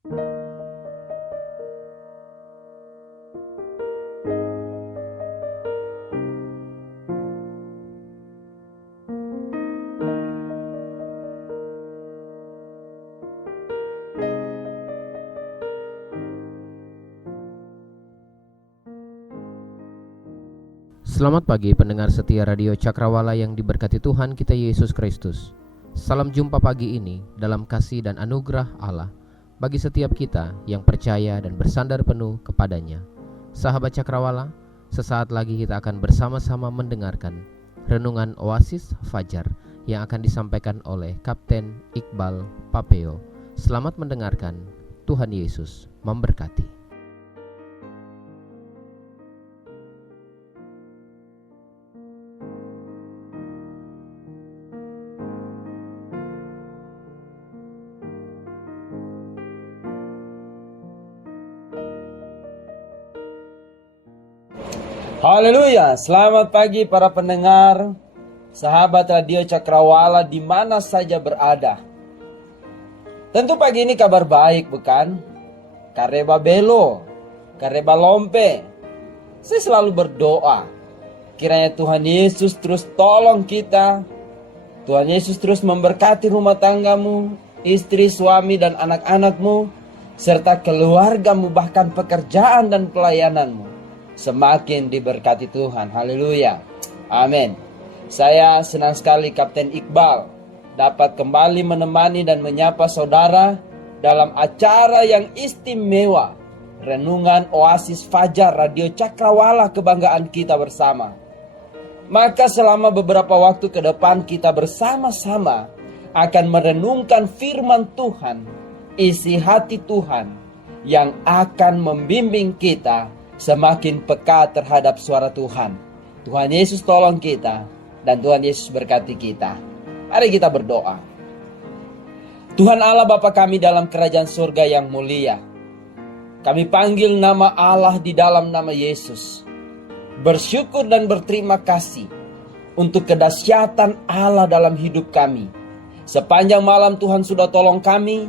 Selamat pagi pendengar setia Radio Cakrawala yang diberkati Tuhan kita Yesus Kristus. Salam jumpa pagi ini dalam kasih dan anugerah Allah bagi setiap kita yang percaya dan bersandar penuh kepadanya. Sahabat Cakrawala, sesaat lagi kita akan bersama-sama mendengarkan renungan Oasis Fajar yang akan disampaikan oleh Kapten Iqbal Papeo. Selamat mendengarkan, Tuhan Yesus memberkati. Haleluya, selamat pagi para pendengar, sahabat Radio Cakrawala di mana saja berada. Tentu pagi ini kabar baik bukan? Kareba belo, kareba lompe. Saya selalu berdoa, kiranya Tuhan Yesus terus tolong kita. Tuhan Yesus terus memberkati rumah tanggamu, istri, suami dan anak-anakmu, serta keluargamu bahkan pekerjaan dan pelayananmu semakin diberkati Tuhan. Haleluya. Amin. Saya senang sekali Kapten Iqbal dapat kembali menemani dan menyapa saudara dalam acara yang istimewa, Renungan Oasis Fajar Radio Cakrawala, kebanggaan kita bersama. Maka selama beberapa waktu ke depan kita bersama-sama akan merenungkan firman Tuhan, isi hati Tuhan yang akan membimbing kita semakin peka terhadap suara Tuhan. Tuhan Yesus tolong kita dan Tuhan Yesus berkati kita. Mari kita berdoa. Tuhan Allah Bapa kami dalam kerajaan surga yang mulia, kami panggil nama Allah di dalam nama Yesus. Bersyukur dan berterima kasih untuk kedahsyatan Allah dalam hidup kami. Sepanjang malam Tuhan sudah tolong kami,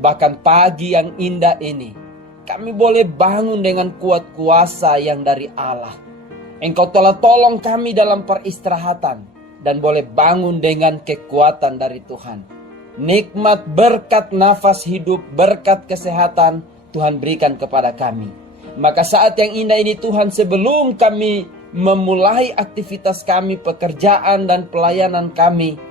bahkan pagi yang indah ini kami boleh bangun dengan kuat kuasa yang dari Allah. Engkau telah tolong kami dalam peristirahatan dan boleh bangun dengan kekuatan dari Tuhan. Nikmat berkat nafas hidup, berkat kesehatan Tuhan berikan kepada kami. Maka saat yang indah ini Tuhan, sebelum kami memulai aktivitas kami, pekerjaan dan pelayanan kami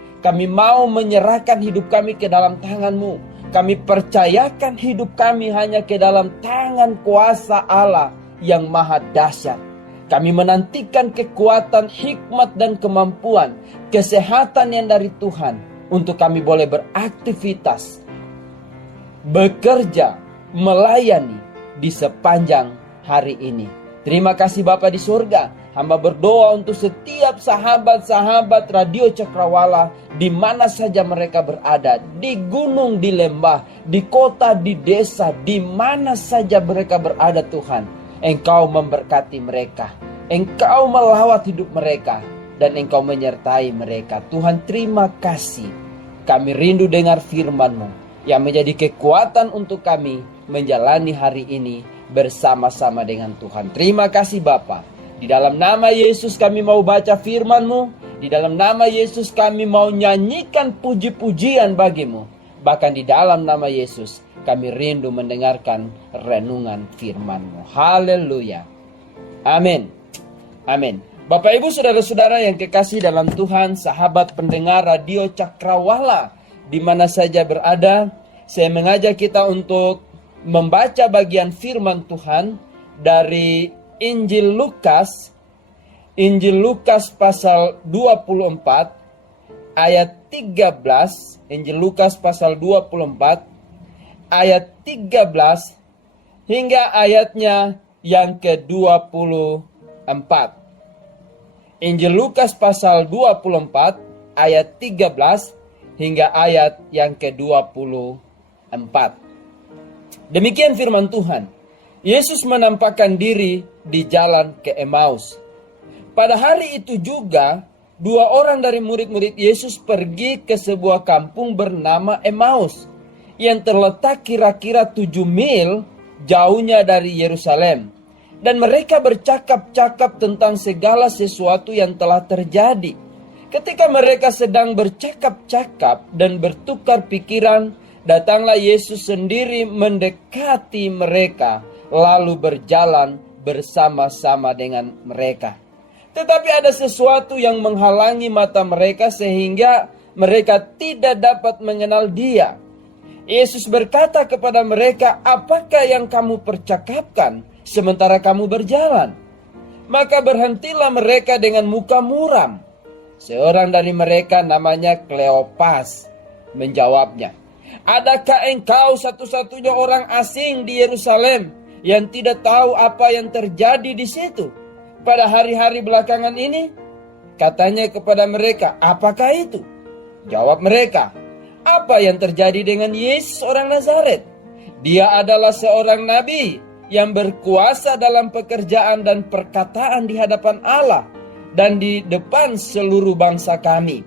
mau menyerahkan hidup kami ke dalam tangan-Mu. Kami percayakan hidup kami hanya ke dalam tangan kuasa Allah yang maha dahsyat. Kami menantikan kekuatan, hikmat dan kemampuan, kesehatan yang dari Tuhan untuk kami boleh beraktivitas, bekerja, melayani di sepanjang hari ini. Terima kasih Bapa di surga. Hamba berdoa untuk setiap sahabat-sahabat Radio Cakrawala di mana saja mereka berada, di gunung, di lembah, di kota, di desa, di mana saja mereka berada Tuhan. Engkau memberkati mereka, Engkau melawat hidup mereka, dan Engkau menyertai mereka. Tuhan, terima kasih. Kami rindu dengar firman-Mu yang menjadi kekuatan untuk kami menjalani hari ini bersama-sama dengan Tuhan. Terima kasih Bapa. Di dalam nama Yesus kami mau baca firman-Mu. Di dalam nama Yesus kami mau nyanyikan puji-pujian bagi-Mu. Bahkan di dalam nama Yesus kami rindu mendengarkan renungan firman-Mu. Haleluya. Amin. Amin. Bapak Ibu saudara-saudara yang kekasih dalam Tuhan, sahabat pendengar Radio Cakrawala di mana saja berada, saya mengajak kita untuk membaca bagian firman Tuhan dari Injil Lukas pasal 24 ayat 13. Injil Lukas pasal 24 ayat 13 hingga ayatnya yang ke-24. Injil Lukas pasal 24 ayat 13 hingga ayat yang ke-24. Demikian firman Tuhan. Yesus menampakkan diri di jalan ke Emmaus. Pada hari itu juga, 2 orang dari murid-murid Yesus pergi ke sebuah kampung bernama Emmaus, yang terletak kira-kira 7 mil jauhnya dari Yerusalem. Dan mereka bercakap-cakap tentang segala sesuatu yang telah terjadi. Ketika mereka sedang bercakap-cakap dan bertukar pikiran, datanglah Yesus sendiri mendekati mereka, lalu berjalan bersama-sama dengan mereka. Tetapi ada sesuatu yang menghalangi mata mereka sehingga mereka tidak dapat mengenal Dia. Yesus berkata kepada mereka, "Apakah yang kamu percakapkan sementara kamu berjalan?" Maka berhentilah mereka dengan muka muram. Seorang dari mereka namanya Kleopas menjawabnya, "Adakah engkau satu-satunya orang asing di Yerusalem yang tidak tahu apa yang terjadi di situ pada hari-hari belakangan ini?" Katanya kepada mereka, "Apakah itu?" Jawab mereka, "Apa yang terjadi dengan Yesus orang Nazaret? Dia adalah seorang nabi yang berkuasa dalam pekerjaan dan perkataan di hadapan Allah dan di depan seluruh bangsa kami.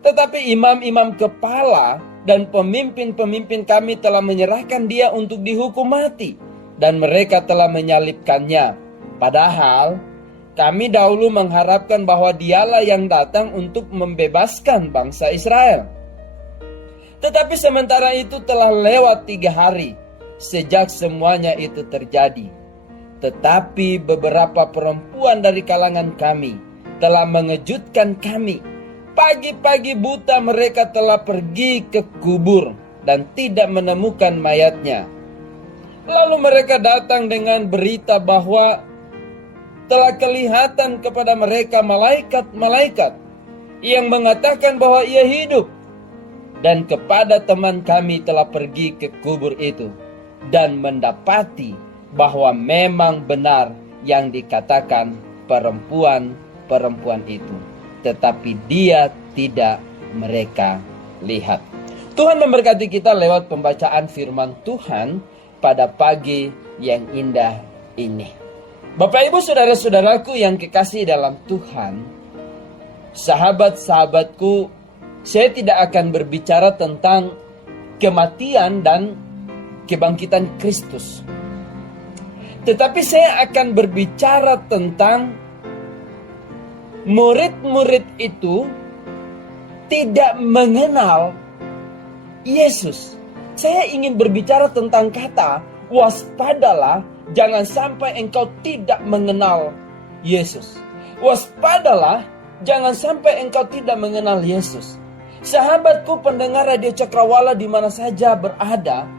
Tetapi imam-imam kepala dan pemimpin-pemimpin kami telah menyerahkan dia untuk dihukum mati, dan mereka telah menyalibkannya. Padahal kami dahulu mengharapkan bahwa dialah yang datang untuk membebaskan bangsa Israel. Tetapi sementara itu telah lewat 3 hari sejak semuanya itu terjadi. Tetapi beberapa perempuan dari kalangan kami telah mengejutkan kami. Pagi-pagi buta mereka telah pergi ke kubur dan tidak menemukan mayatnya. Lalu mereka datang dengan berita bahwa telah kelihatan kepada mereka malaikat-malaikat yang mengatakan bahwa ia hidup. Dan kepada teman kami telah pergi ke kubur itu dan mendapati bahwa memang benar yang dikatakan perempuan-perempuan itu, tetapi dia tidak mereka lihat." Tuhan memberkati kita lewat pembacaan firman Tuhan pada pagi yang indah ini. Bapak Ibu saudara-saudaraku yang kekasih dalam Tuhan, sahabat-sahabatku, saya tidak akan berbicara tentang kematian dan kebangkitan Kristus. Tetapi saya akan berbicara tentang murid-murid itu tidak mengenal Yesus. Saya ingin berbicara tentang kata waspadalah, jangan sampai engkau tidak mengenal Yesus. Waspadalah, jangan sampai engkau tidak mengenal Yesus. Sahabatku pendengar Radio Cakrawala di mana saja berada,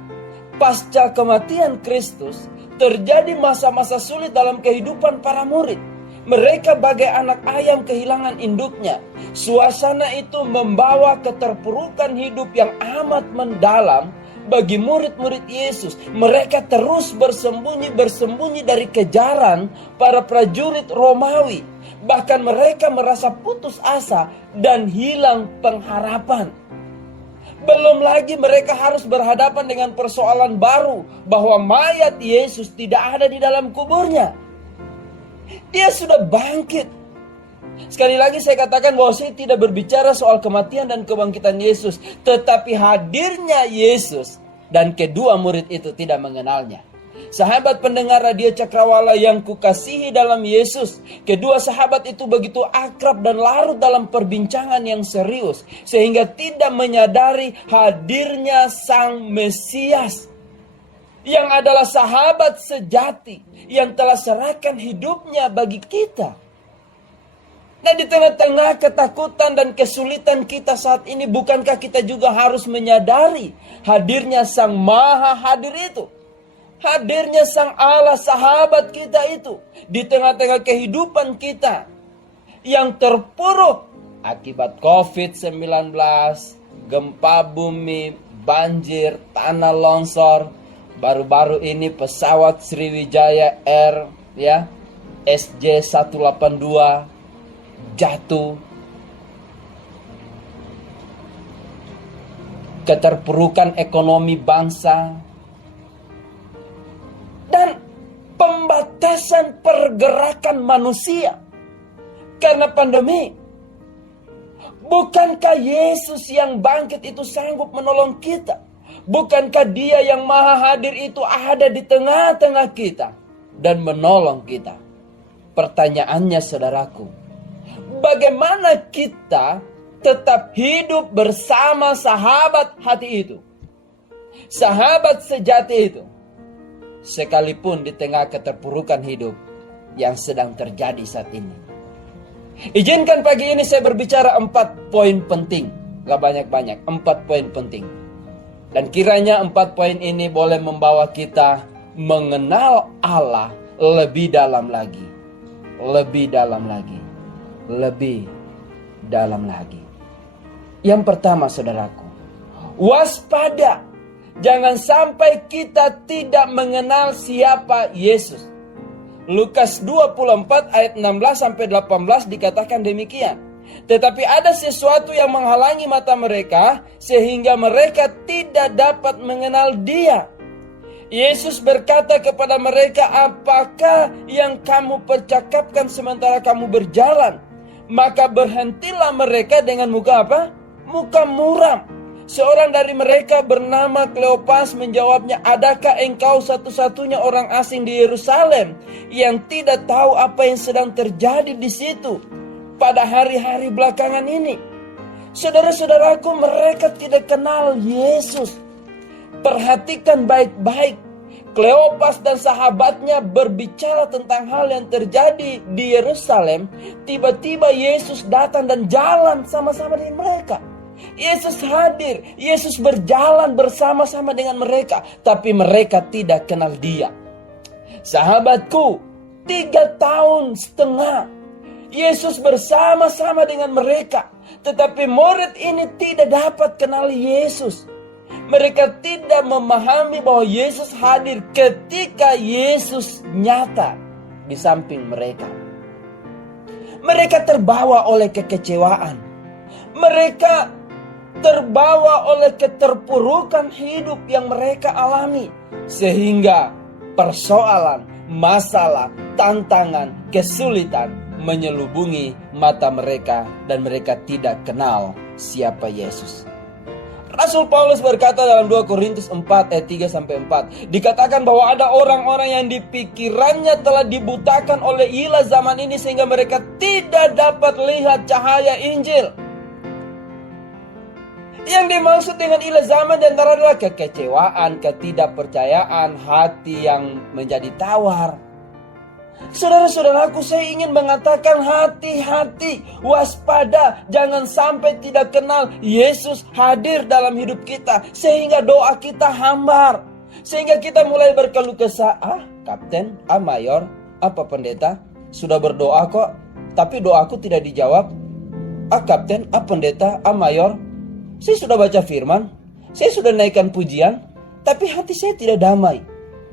pasca kematian Kristus, terjadi masa-masa sulit dalam kehidupan para murid. Mereka bagai anak ayam kehilangan induknya. Suasana itu membawa keterpurukan hidup yang amat mendalam bagi murid-murid Yesus. Mereka terus bersembunyi dari kejaran para prajurit Romawi. Bahkan mereka merasa putus asa dan hilang pengharapan. Belum lagi mereka harus berhadapan dengan persoalan baru bahwa mayat Yesus tidak ada di dalam kuburnya. Dia sudah bangkit. Sekali lagi saya katakan bahwa saya tidak berbicara soal kematian dan kebangkitan Yesus, tetapi hadirnya Yesus dan kedua murid itu tidak mengenalnya. Sahabat pendengar Radio Cakrawala yang kukasihi dalam Yesus, kedua sahabat itu begitu akrab dan larut dalam perbincangan yang serius sehingga tidak menyadari hadirnya Sang Mesias yang adalah sahabat sejati yang telah serahkan hidupnya bagi kita. Nah, di tengah-tengah ketakutan dan kesulitan kita saat ini, bukankah kita juga harus menyadari hadirnya Sang Maha Hadir itu? Hadirnya Sang Allah, sahabat kita itu di tengah-tengah kehidupan kita yang terpuruk akibat COVID-19, gempa bumi, banjir, tanah longsor. Baru-baru ini pesawat Sriwijaya Air ya, SJ182 jatuh. Keterpurukan ekonomi bangsa dan pembatasan pergerakan manusia karena pandemi. Bukankah Yesus yang bangkit itu sanggup menolong kita? Bukankah Dia yang Maha Hadir itu ada di tengah-tengah kita dan menolong kita? Pertanyaannya saudaraku, bagaimana kita tetap hidup bersama sahabat hati itu? Sahabat sejati itu. Sekalipun di tengah keterpurukan hidup yang sedang terjadi saat ini. Izinkan pagi ini saya berbicara 4 poin penting. Gak banyak-banyak, 4 poin penting. Dan kiranya 4 poin ini boleh membawa kita mengenal Allah lebih dalam lagi. Lebih dalam lagi. Lebih dalam lagi. Yang pertama saudaraku, waspada. Jangan sampai kita tidak mengenal siapa Yesus. Lukas 24 ayat 16-18 dikatakan demikian. Tetapi ada sesuatu yang menghalangi mata mereka sehingga mereka tidak dapat mengenal Dia. Yesus berkata kepada mereka, apakah yang kamu percakapkan sementara kamu berjalan? Maka berhentilah mereka dengan muka apa? Muka muram. Seorang dari mereka bernama Kleopas menjawabnya, adakah engkau satu-satunya orang asing di Yerusalem yang tidak tahu apa yang sedang terjadi di situ pada hari-hari belakangan ini? Saudara-saudaraku, mereka tidak kenal Yesus. Perhatikan baik-baik. Kleopas dan sahabatnya berbicara tentang hal yang terjadi di Yerusalem. Tiba-tiba Yesus datang dan jalan sama-sama dengan mereka. Yesus hadir, Yesus berjalan bersama-sama dengan mereka, tapi mereka tidak kenal Dia. Sahabatku, 3,5 tahun Yesus bersama-sama dengan mereka, tetapi murid ini tidak dapat kenal Yesus. Mereka tidak memahami bahwa Yesus hadir ketika Yesus nyata di samping mereka. Mereka terbawa oleh kekecewaan. Mereka terbawa oleh keterpurukan hidup yang mereka alami. Sehingga persoalan, masalah, tantangan, kesulitan menyelubungi mata mereka dan mereka tidak kenal siapa Yesus. Rasul Paulus berkata dalam 2 Korintus 4 ayat 3-4, dikatakan bahwa ada orang-orang yang dipikirannya telah dibutakan oleh ilah zaman ini sehingga mereka tidak dapat lihat cahaya Injil. Yang dimaksud dengan ilah zaman diantara adalah kekecewaan, ketidakpercayaan, hati yang menjadi tawar. Saudara-saudaraku, saya ingin mengatakan hati-hati, waspada, jangan sampai tidak kenal Yesus hadir dalam hidup kita sehingga doa kita hambar, sehingga kita mulai berkeluh kesah. Kapten, mayor, pendeta, sudah berdoa kok, tapi doaku tidak dijawab. Kapten, pendeta, mayor, saya sudah baca firman, saya sudah naikkan pujian, tapi hati saya tidak damai.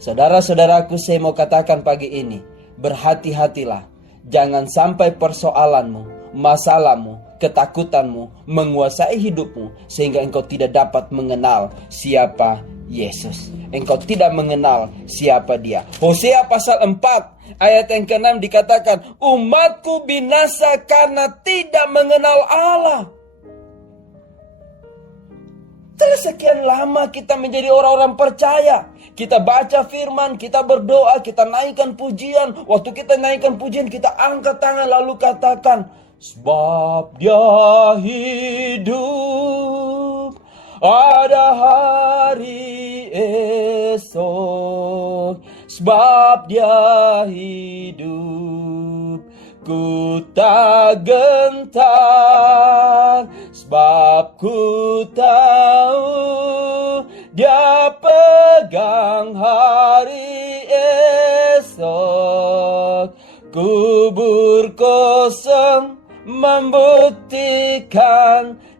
Saudara-saudaraku, saya mau katakan pagi ini, berhati-hatilah. Jangan sampai persoalanmu, masalahmu, ketakutanmu menguasai hidupmu sehingga engkau tidak dapat mengenal siapa Yesus. Engkau tidak mengenal siapa Dia. Hosea pasal 4 ayat yang ke-6 dikatakan, umatku binasa karena tidak mengenal Allah. Telah sekian lama kita menjadi orang-orang percaya. Kita baca firman, kita berdoa, kita naikkan pujian. Waktu kita naikkan pujian, kita angkat tangan lalu katakan, sebab Dia hidup, ada hari esok. Sebab Dia hidup, ku tak gentar, sebab ku tahu Dia pegang hari esok. Kubur kosong membuktikan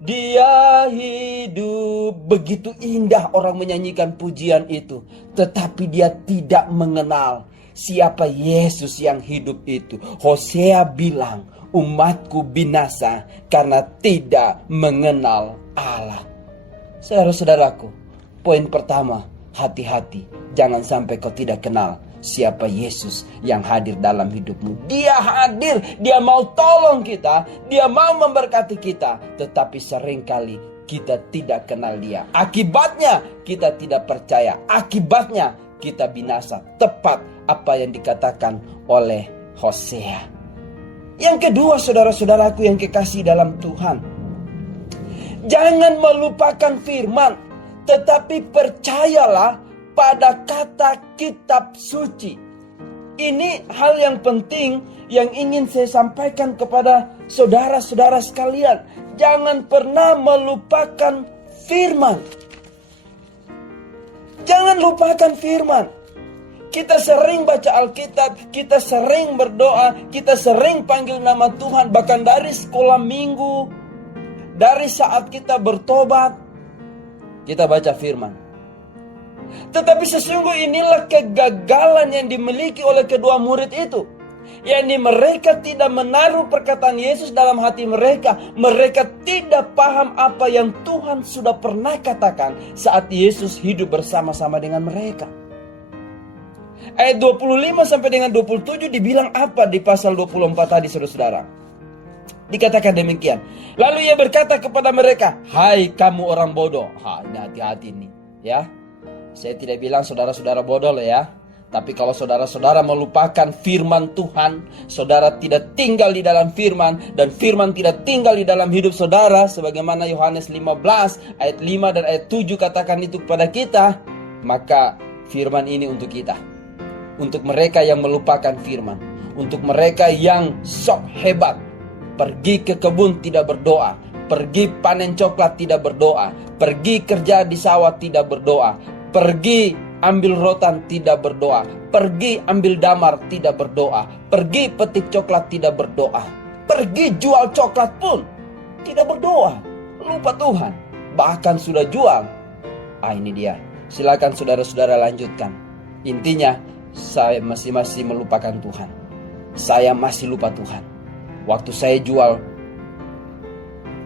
Dia hidup. Begitu indah orang menyanyikan pujian itu, tetapi dia tidak mengenal siapa Yesus yang hidup itu. Hosea bilang, umatku binasa karena tidak mengenal Allah. Saudara-saudaraku, poin pertama, hati-hati. Jangan sampai kau tidak kenal siapa Yesus yang hadir dalam hidupmu. Dia hadir, Dia mau tolong kita, Dia mau memberkati kita. Tetapi seringkali kita tidak kenal Dia. Akibatnya kita tidak percaya. Akibatnya kita binasa. Tepat apa yang dikatakan oleh Hosea. Yang kedua, saudara-saudaraku yang kekasih dalam Tuhan, jangan melupakan firman, tetapi percayalah pada kata kitab suci. Ini hal yang penting yang ingin saya sampaikan kepada saudara-saudara sekalian. Jangan pernah melupakan firman. Jangan lupakan firman. Kita sering baca Alkitab, kita sering berdoa, kita sering panggil nama Tuhan. Bahkan dari sekolah minggu, dari saat kita bertobat, kita baca firman. Tetapi sesungguhnya inilah kegagalan yang dimiliki oleh kedua murid itu. Yakni mereka tidak menaruh perkataan Yesus dalam hati mereka. Mereka tidak paham apa yang Tuhan sudah pernah katakan saat Yesus hidup bersama-sama dengan mereka. Ayat 25 sampai dengan 27 dibilang apa di pasal 24 tadi, saudara-saudara? Dikatakan demikian. Lalu ia berkata kepada mereka, "Hai kamu orang bodoh." Ini hati-hati nih, ya. Saya tidak bilang saudara-saudara bodoh loh ya. Tapi kalau saudara-saudara melupakan firman Tuhan, saudara tidak tinggal di dalam firman, dan firman tidak tinggal di dalam hidup saudara, sebagaimana Yohanes 15 ayat 5 dan ayat 7 katakan itu kepada kita, maka firman ini untuk kita. Untuk mereka yang melupakan firman, untuk mereka yang sok hebat, pergi ke kebun tidak berdoa, pergi panen coklat tidak berdoa, pergi kerja di sawah tidak berdoa, pergi ambil rotan tidak berdoa, pergi ambil damar tidak berdoa, pergi petik coklat tidak berdoa, pergi jual coklat pun tidak berdoa. Lupa Tuhan, bahkan sudah jual. Ini dia. Silakan saudara-saudara lanjutkan. Intinya, saya masih melupakan Tuhan. Saya masih lupa Tuhan. Waktu saya jual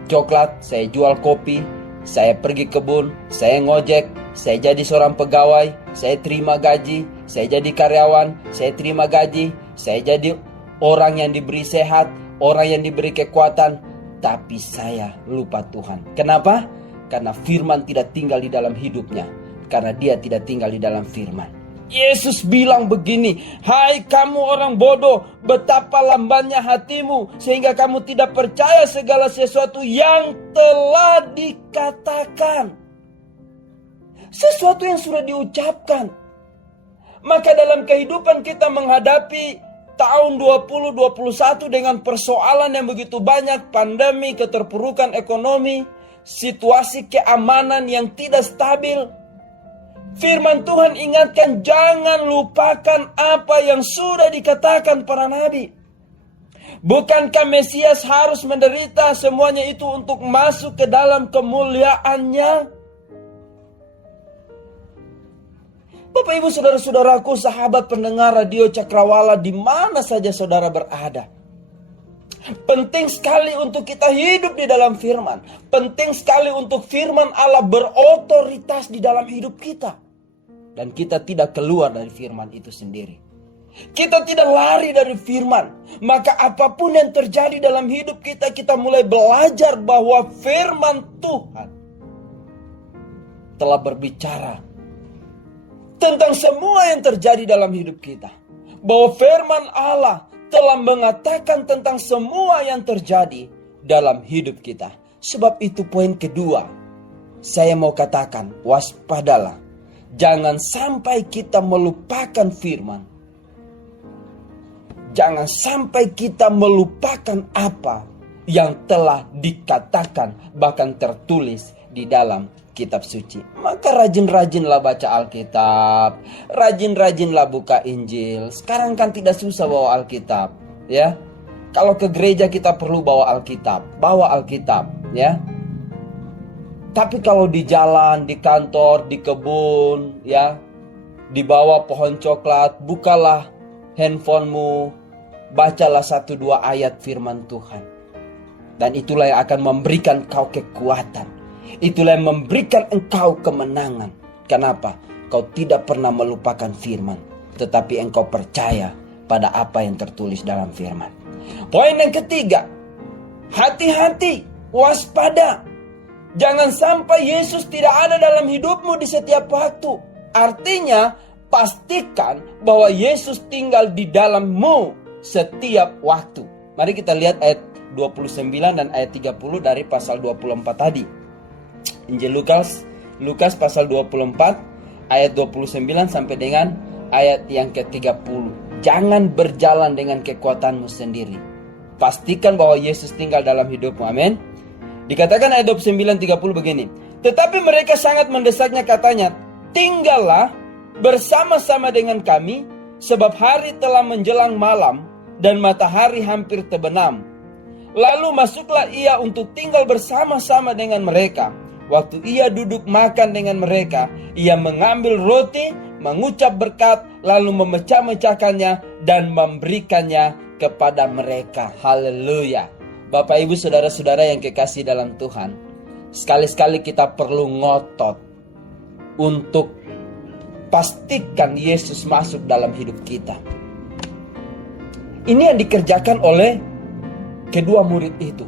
coklat, saya jual kopi, saya pergi kebun, saya ngojek, saya jadi seorang pegawai, saya terima gaji, saya jadi karyawan, saya terima gaji, saya jadi orang yang diberi sehat, orang yang diberi kekuatan, tapi saya lupa Tuhan. Kenapa? Karena firman tidak tinggal di dalam hidupnya, karena dia tidak tinggal di dalam firman. Yesus bilang begini, "Hai kamu orang bodoh, betapa lambannya hatimu, sehingga kamu tidak percaya segala sesuatu yang telah dikatakan." Sesuatu yang sudah diucapkan. Maka dalam kehidupan kita menghadapi tahun 2021 dengan persoalan yang begitu banyak, pandemi, keterpurukan ekonomi, situasi keamanan yang tidak stabil, firman Tuhan ingatkan, jangan lupakan apa yang sudah dikatakan para nabi. Bukankah Mesias harus menderita semuanya itu untuk masuk ke dalam kemuliaannya? Bapak ibu saudara-saudaraku, sahabat pendengar radio Cakrawala di mana saja saudara berada, penting sekali untuk kita hidup di dalam firman. Penting sekali untuk firman Allah berotoritas di dalam hidup kita. Dan kita tidak keluar dari firman itu sendiri. Kita tidak lari dari firman. Maka apapun yang terjadi dalam hidup kita, kita mulai belajar bahwa firman Tuhan telah berbicara tentang semua yang terjadi dalam hidup kita. Bahwa firman Allah telah mengatakan tentang semua yang terjadi dalam hidup kita. Sebab itu poin kedua, saya mau katakan, waspadalah. Jangan sampai kita melupakan firman. Jangan sampai kita melupakan apa yang telah dikatakan, bahkan tertulis di dalam kitab suci. Maka rajin-rajinlah baca Alkitab, rajin-rajinlah buka Injil. Sekarang kan tidak susah bawa Alkitab, ya. Kalau ke gereja kita perlu bawa Alkitab, ya. Tapi kalau di jalan, di kantor, di kebun, ya, di bawah pohon coklat, bukalah handphonemu, bacalah 1-2 ayat firman Tuhan. Dan itulah yang akan memberikan kau kekuatan. Itulah yang memberikan engkau kemenangan. Kenapa? Kau tidak pernah melupakan firman, tetapi engkau percaya pada apa yang tertulis dalam firman. Poin yang ketiga, hati-hati, waspada. Jangan sampai Yesus tidak ada dalam hidupmu di setiap waktu. Artinya, pastikan bahwa Yesus tinggal di dalammu setiap waktu. Mari kita lihat ayat 29 dan ayat 30 dari pasal 24 tadi. Injil Lukas pasal 24 ayat 29 sampai dengan ayat yang ke-30. Jangan berjalan dengan kekuatanmu sendiri. Pastikan bahwa Yesus tinggal dalam hidupmu. Amin. Dikatakan ayat 29-30 begini. Tetapi mereka sangat mendesaknya, katanya, tinggallah bersama-sama dengan kami, sebab hari telah menjelang malam dan matahari hampir terbenam. Lalu masuklah ia untuk tinggal bersama-sama dengan mereka. Waktu ia duduk makan dengan mereka, ia mengambil roti, mengucap berkat, lalu memecah-mecahkannya dan memberikannya kepada mereka. Haleluya. Bapak, Ibu, saudara-saudara yang kekasih dalam Tuhan, sekali-sekali kita perlu ngotot untuk pastikan Yesus masuk dalam hidup kita. Ini yang dikerjakan oleh kedua murid itu.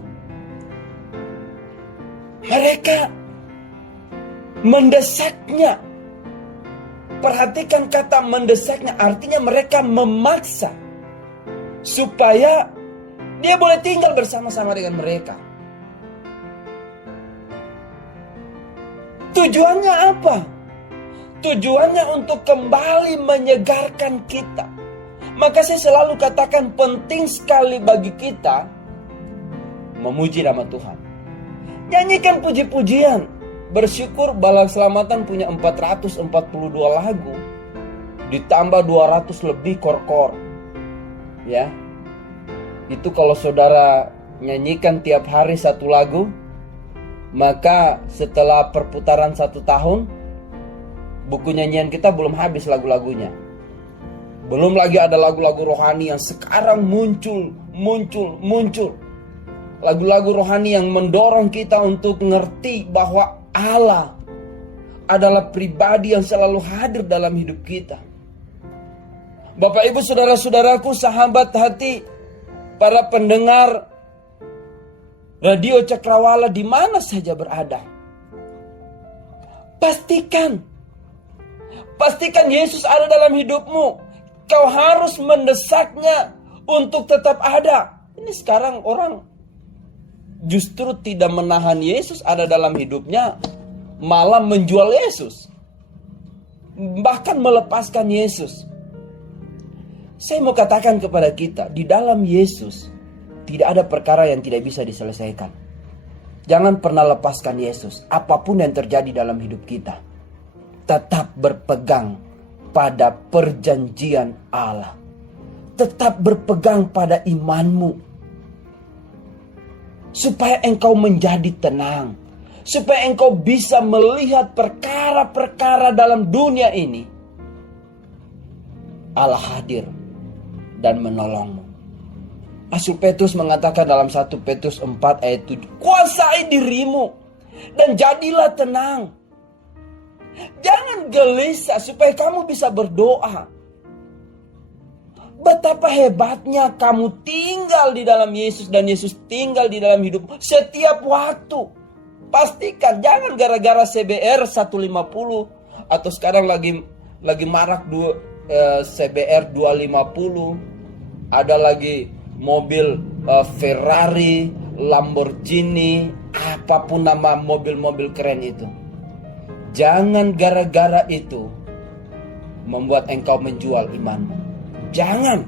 Mereka mendesaknya. Perhatikan kata mendesaknya, artinya mereka memaksa supaya dia boleh tinggal bersama-sama dengan mereka. Tujuannya apa? Tujuannya untuk kembali menyegarkan kita. Maka saya selalu katakan penting sekali bagi kita memuji nama Tuhan. Nyanyikan puji-pujian. Bersyukur Bala Keselamatan punya 442 lagu. Ditambah 200 lebih kor-kor. Ya. Itu kalau saudara nyanyikan tiap hari satu lagu, maka setelah perputaran 1 tahun, buku nyanyian kita belum habis lagu-lagunya. Belum lagi ada lagu-lagu rohani yang sekarang muncul. Lagu-lagu rohani yang mendorong kita untuk mengerti bahwa Allah adalah pribadi yang selalu hadir dalam hidup kita. Bapak, Ibu, saudara-saudaraku, sahabat hati, para pendengar Radio Cakrawala di mana saja berada, pastikan Yesus ada dalam hidupmu. Kau harus mendesaknya untuk tetap ada. Ini sekarang orang justru tidak menahan Yesus ada dalam hidupnya, malah menjual Yesus, bahkan melepaskan Yesus. Saya mau katakan kepada kita, di dalam Yesus tidak ada perkara yang tidak bisa diselesaikan. Jangan pernah lepaskan Yesus. Apapun yang terjadi dalam hidup kita, tetap berpegang pada perjanjian Allah. Tetap berpegang pada imanmu, supaya engkau menjadi tenang, supaya engkau bisa melihat perkara-perkara dalam dunia ini. Allah hadir dan menolongmu. Rasul Petrus mengatakan dalam 1 Petrus 4 ayat 7, kuasai dirimu dan jadilah tenang. Jangan gelisah, supaya kamu bisa berdoa. Betapa hebatnya kamu tinggal di dalam Yesus dan Yesus tinggal di dalam hidupmu setiap waktu. Pastikan, jangan gara-gara CBR 150 atau sekarang lagi marak CBR 250, ada lagi mobil Ferrari, Lamborghini, apapun nama mobil-mobil keren itu. Jangan gara-gara itu membuat engkau menjual imanmu. Jangan.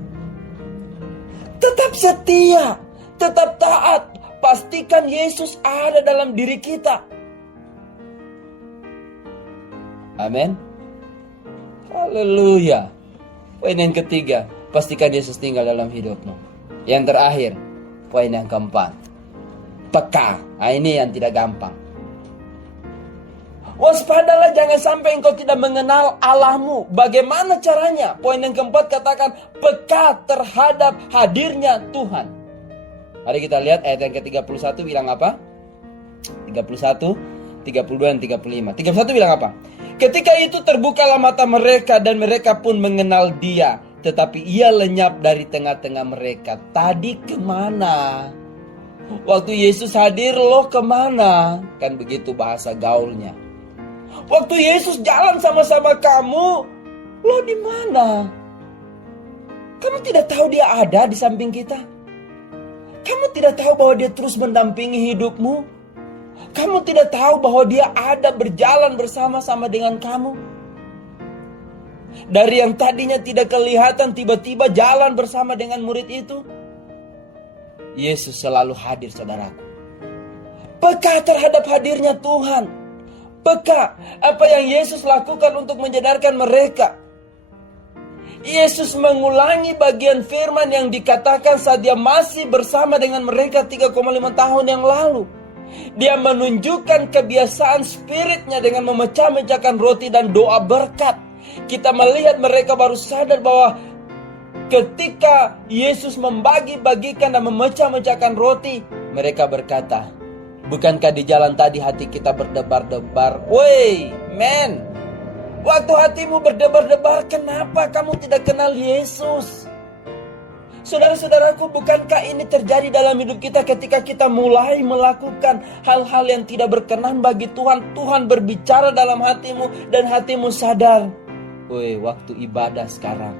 Tetap setia, tetap taat. Pastikan Yesus ada dalam diri kita. Amin. Haleluya. Poin yang ketiga, pastikan Yesus tinggal dalam hidupmu. Yang terakhir, poin yang keempat, peka. Nah, ini yang tidak gampang. Waspadalah, jangan sampai engkau tidak mengenal Allahmu. Bagaimana caranya? Poin yang keempat katakan peka terhadap hadirnya Tuhan. Mari kita lihat ayat yang ke-31 bilang apa? 31, 32 dan 35. 31 bilang apa? Ketika itu terbukalah mata mereka dan mereka pun mengenal Dia, tetapi Ia lenyap dari tengah-tengah mereka. Tadi kemana? Waktu Yesus hadir, lo kemana? Kan begitu bahasa gaulnya. Waktu Yesus jalan sama-sama kamu, lo di mana? Kamu tidak tahu dia ada di samping kita? Kamu tidak tahu bahwa dia terus mendampingi hidupmu? Kamu tidak tahu bahwa dia ada berjalan bersama-sama dengan kamu? Dari yang tadinya tidak kelihatan, tiba-tiba jalan bersama dengan murid itu. Yesus selalu hadir, saudaraku. Peka terhadap hadirnya Tuhan. Peka apa yang Yesus lakukan untuk menyadarkan mereka. Yesus mengulangi bagian firman yang dikatakan saat dia masih bersama dengan mereka 3,5 tahun yang lalu. Dia menunjukkan kebiasaan spiritnya dengan memecah-mecahkan roti dan doa berkat. Kita melihat mereka baru sadar bahwa ketika Yesus membagi-bagikan dan memecah-mecahkan roti, mereka berkata, bukankah di jalan tadi hati kita berdebar-debar? Woi, men, waktu hatimu berdebar-debar, kenapa kamu tidak kenal Yesus? Saudara-saudaraku, bukankah ini terjadi dalam hidup kita ketika kita mulai melakukan hal-hal yang tidak berkenan bagi Tuhan? Tuhan berbicara dalam hatimu dan hatimu sadar, woi, waktu ibadah sekarang.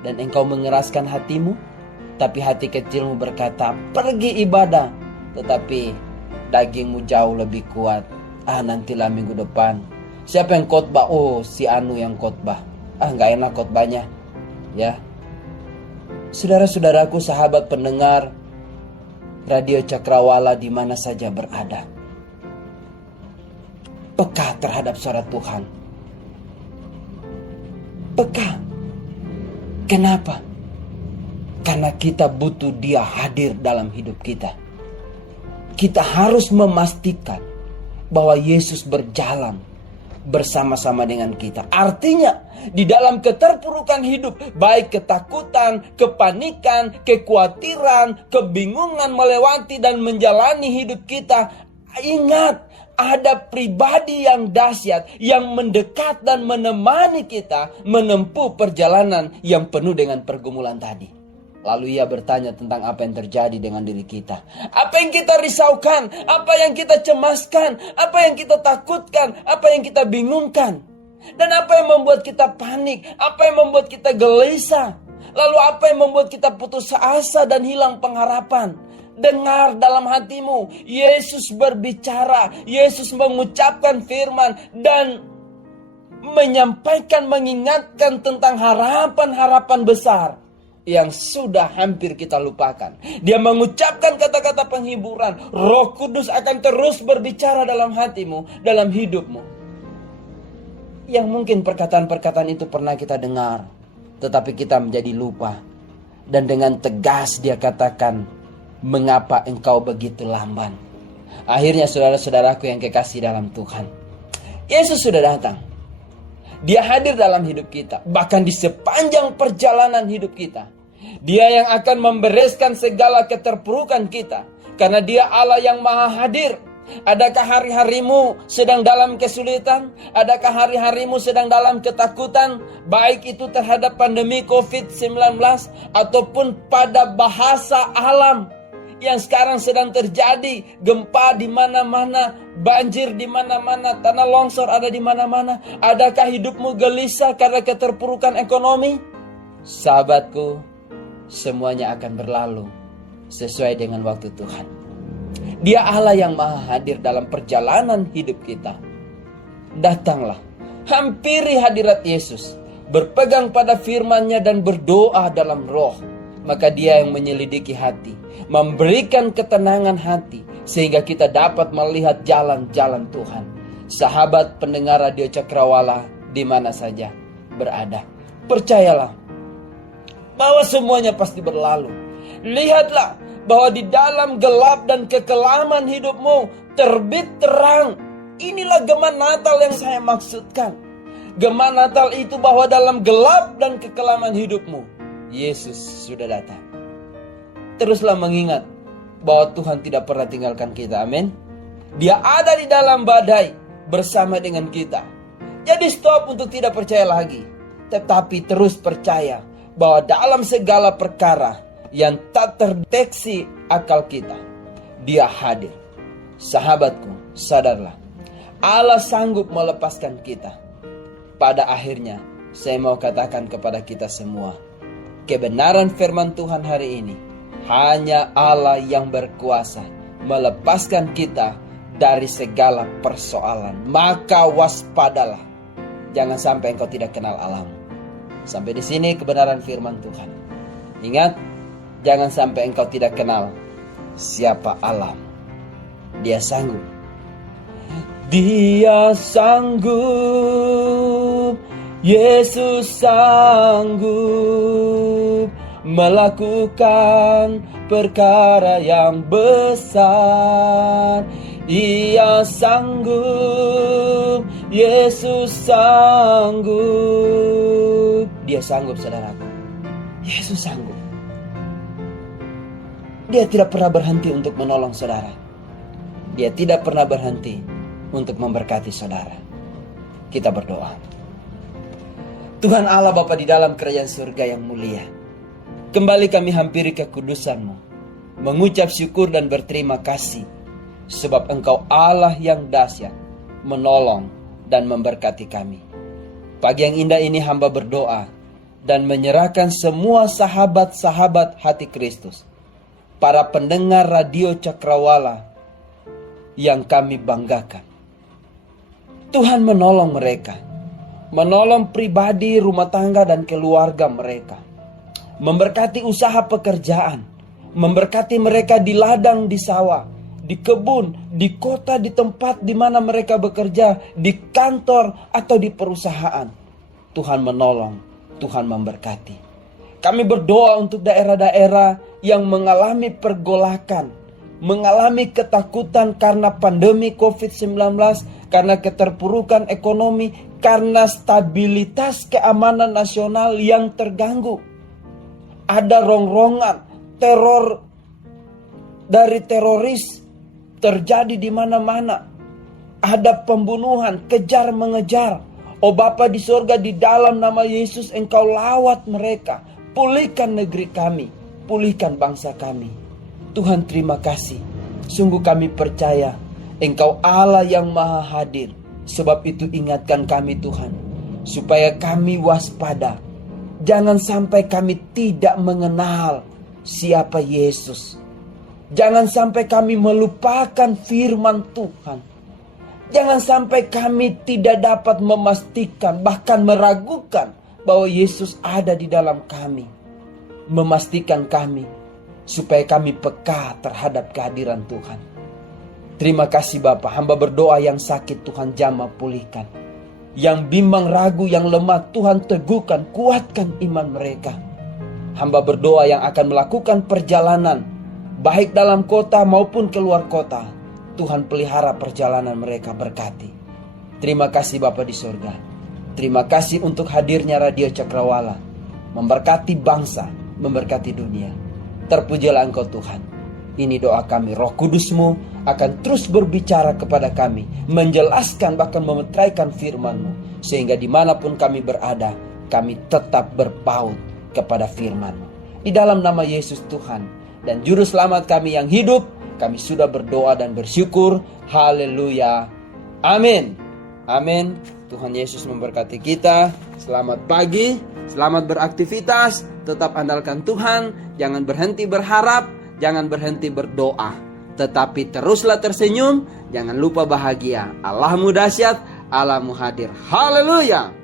Dan engkau mengeraskan hatimu, tapi hati kecilmu berkata, pergi ibadah. Tetapi dagingmu jauh lebih kuat. Nantilah minggu depan. Siapa yang khotbah? Oh, si Anu yang khotbah. Gak enak khotbahnya. Ya. Saudara-saudaraku, sahabat pendengar Radio Cakrawala di mana saja berada, peka terhadap suara Tuhan. Peka. Kenapa? Karena kita butuh dia hadir dalam hidup kita. Kita harus memastikan bahwa Yesus berjalan bersama-sama dengan kita. Artinya, di dalam keterpurukan hidup, baik ketakutan, kepanikan, kekhawatiran, kebingungan melewati dan menjalani hidup kita, ingat, ada pribadi yang dahsyat yang mendekat dan menemani kita menempuh perjalanan yang penuh dengan pergumulan tadi. Lalu ia bertanya tentang apa yang terjadi dengan diri kita. Apa yang kita risaukan, apa yang kita cemaskan, apa yang kita takutkan, apa yang kita bingungkan. Dan apa yang membuat kita panik, apa yang membuat kita gelisah. Lalu apa yang membuat kita putus asa dan hilang pengharapan. Dengar dalam hatimu, Yesus berbicara, Yesus mengucapkan firman dan menyampaikan, mengingatkan tentang harapan-harapan besar yang sudah hampir kita lupakan. Dia mengucapkan kata-kata penghiburan. Roh Kudus akan terus berbicara dalam hatimu, dalam hidupmu. Yang mungkin perkataan-perkataan itu pernah kita dengar, tetapi kita menjadi lupa. Dan dengan tegas dia katakan, mengapa engkau begitu lamban? Akhirnya saudara-saudaraku yang kekasih dalam Tuhan, Yesus sudah datang. Dia hadir dalam hidup kita, bahkan di sepanjang perjalanan hidup kita. Dia yang akan membereskan segala keterpurukan kita, karena dia Allah yang maha hadir. Adakah hari-harimu sedang dalam kesulitan? Adakah hari-harimu sedang dalam ketakutan? Baik itu terhadap pandemi COVID-19 ataupun pada bahasa alam yang sekarang sedang terjadi, gempa di mana-mana, banjir di mana-mana, tanah longsor ada di mana-mana. Adakah hidupmu gelisah karena keterpurukan ekonomi? Sahabatku, semuanya akan berlalu sesuai dengan waktu Tuhan. Dia Allah yang maha hadir dalam perjalanan hidup kita. Datanglah, hampiri hadirat Yesus, berpegang pada firman-Nya dan berdoa dalam roh. Maka dia yang menyelidiki hati, memberikan ketenangan hati, sehingga kita dapat melihat jalan-jalan Tuhan. Sahabat pendengar Radio Cakrawala di mana saja berada, percayalah bahwa semuanya pasti berlalu. Lihatlah bahwa di dalam gelap dan kekelaman hidupmu terbit terang. Inilah gema Natal yang saya maksudkan. Gema Natal itu bahwa dalam gelap dan kekelaman hidupmu, Yesus sudah datang. Teruslah mengingat bahwa Tuhan tidak pernah tinggalkan kita. Amin. Dia ada di dalam badai bersama dengan kita. Jadi stop untuk tidak percaya lagi, tetapi terus percaya bahwa dalam segala perkara yang tak terdeteksi akal kita, Dia hadir. Sahabatku, sadarlah, Allah sanggup melepaskan kita. Pada akhirnya, saya mau katakan kepada kita semua, kebenaran firman Tuhan hari ini, hanya Allah yang berkuasa melepaskan kita dari segala persoalan. Maka waspadalah, jangan sampai engkau tidak kenal Allahmu. Sampai di sini kebenaran firman Tuhan. Ingat, jangan sampai engkau tidak kenal siapa Allah. Dia sanggup. Dia sanggup. Yesus sanggup melakukan perkara yang besar. Ia sanggup. Yesus sanggup. Dia sanggup, saudaraku. Yesus sanggup. Dia tidak pernah berhenti untuk menolong saudara. Dia tidak pernah berhenti untuk memberkati saudara. Kita berdoa. Tuhan Allah Bapa di dalam kerajaan surga yang mulia, kembali kami hampiri kekudusan-Mu, mengucap syukur dan berterima kasih, sebab Engkau Allah yang dahsyat, menolong dan memberkati kami. Pagi yang indah ini hamba berdoa dan menyerahkan semua sahabat-sahabat hati Kristus, para pendengar radio Cakrawala yang kami banggakan. Tuhan menolong mereka, menolong pribadi, rumah tangga dan keluarga mereka, memberkati usaha pekerjaan, memberkati mereka di ladang, di sawah, di kebun, di kota, di tempat di mana mereka bekerja, di kantor atau di perusahaan. Tuhan menolong, Tuhan memberkati. Kami berdoa untuk daerah-daerah yang mengalami pergolakan, mengalami ketakutan karena pandemi COVID-19, karena keterpurukan ekonomi, karena stabilitas keamanan nasional yang terganggu. Ada rongrongan teror dari teroris terjadi di mana-mana. Ada pembunuhan, kejar mengejar. Oh Bapa di surga, di dalam nama Yesus Engkau lawat mereka. Pulihkan negeri kami, pulihkan bangsa kami. Tuhan terima kasih. Sungguh kami percaya Engkau Allah yang maha hadir. Sebab itu ingatkan kami Tuhan, supaya kami waspada. Jangan sampai kami tidak mengenal siapa Yesus. Jangan sampai kami melupakan firman Tuhan. Jangan sampai kami tidak dapat memastikan, bahkan meragukan bahwa Yesus ada di dalam kami. Memastikan kami supaya kami peka terhadap kehadiran Tuhan. Terima kasih Bapa, hamba berdoa yang sakit Tuhan jamah pulihkan. Yang bimbang ragu, yang lemah Tuhan teguhkan, kuatkan iman mereka. Hamba berdoa yang akan melakukan perjalanan, baik dalam kota maupun keluar kota. Tuhan pelihara perjalanan mereka, berkati. Terima kasih Bapa di surga. Terima kasih untuk hadirnya Radio Cakrawala, memberkati bangsa, memberkati dunia. Terpujilah Engkau Tuhan. Ini doa kami, Roh Kudus-Mu akan terus berbicara kepada kami, menjelaskan bahkan memetraikan firman-Mu, sehingga dimanapun kami berada, kami tetap berpaut kepada firman-Mu. Di dalam nama Yesus Tuhan dan Juru Selamat kami yang hidup, kami sudah berdoa dan bersyukur. Haleluya. Amin. Amin. Tuhan Yesus memberkati kita. Selamat pagi, selamat beraktivitas, tetap andalkan Tuhan, jangan berhenti berharap, jangan berhenti berdoa, tetapi teruslah tersenyum, jangan lupa bahagia. Allahmu dahsyat, Allahmu hadir. Haleluya.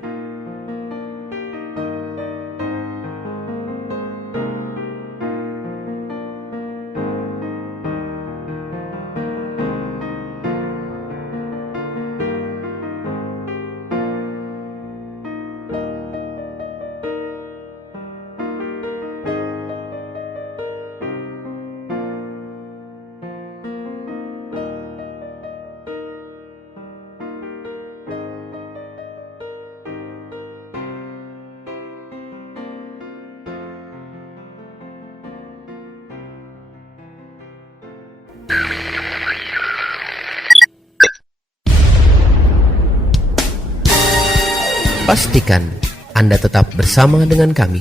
Pastikan Anda tetap bersama dengan kami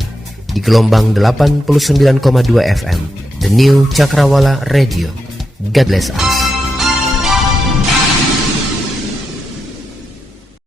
di gelombang 89,2 FM The New Cakrawala Radio, God bless us.